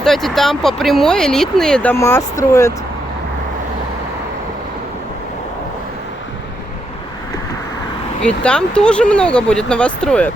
Кстати, там по прямой элитные дома строят. И там тоже много будет новостроек.